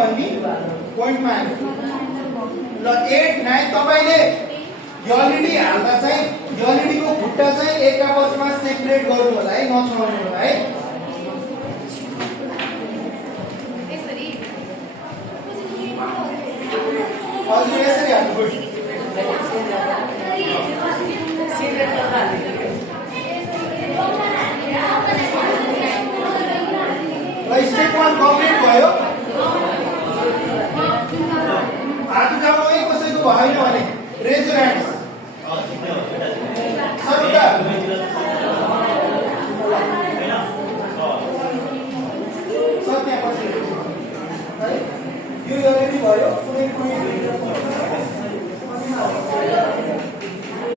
भन्ने पोइन्टमा आयो ल 8 9 तपाईले एलईडी हाल्दा चाहिँ एलईडी को खुट्टा चाहिँ एक आपसमा सेपरेट गर्नु होला है नछोड्नु होला है हजुर यसरी हाल्नु पर्छ स्टेप 1 कम्प्लिट भयो हात उठाउनु है कसैको भएन भने रेज योर ह्यान्ड्स सरुता सत्य पछि है यो एलईडी भयो कुनै